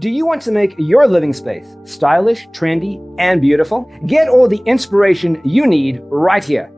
Do you want to make your living space stylish, trendy, and beautiful? Get all the inspiration you need right here.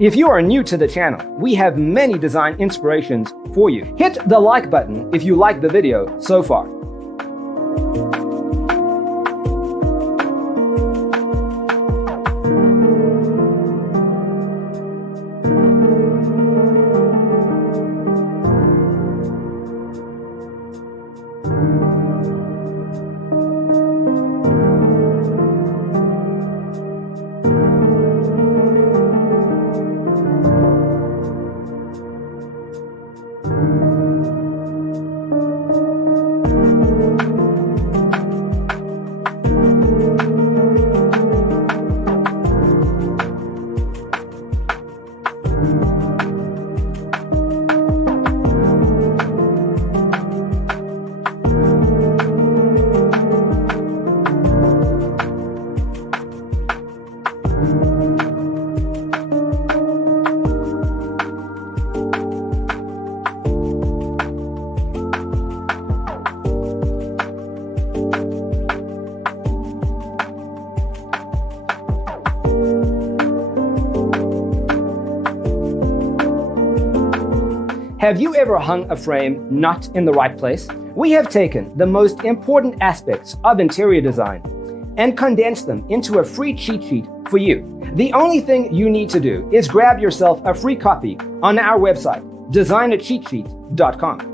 If you are new to the channel, we have many design inspirations for you. Hit the like button if you like the video so far. Have you ever hung a frame not in the right place? We have taken the most important aspects of interior design and condensed them into a free cheat sheet for you. The only thing you need to do is grab yourself a free copy on our website, designercheatsheet.com.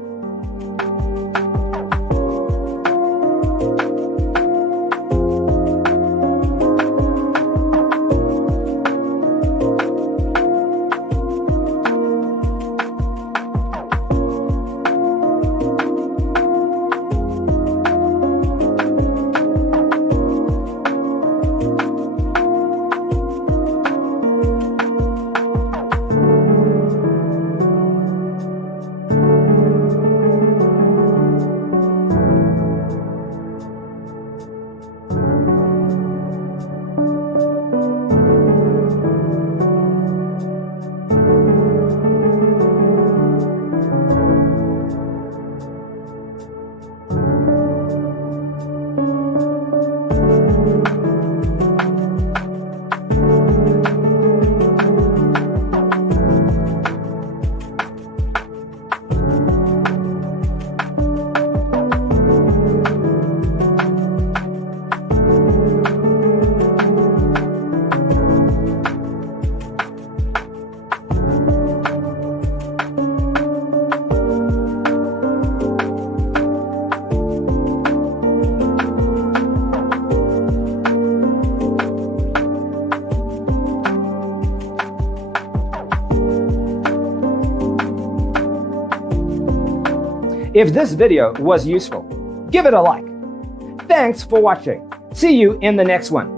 If this video was useful, give it a like. Thanks for watching. See you in the next one.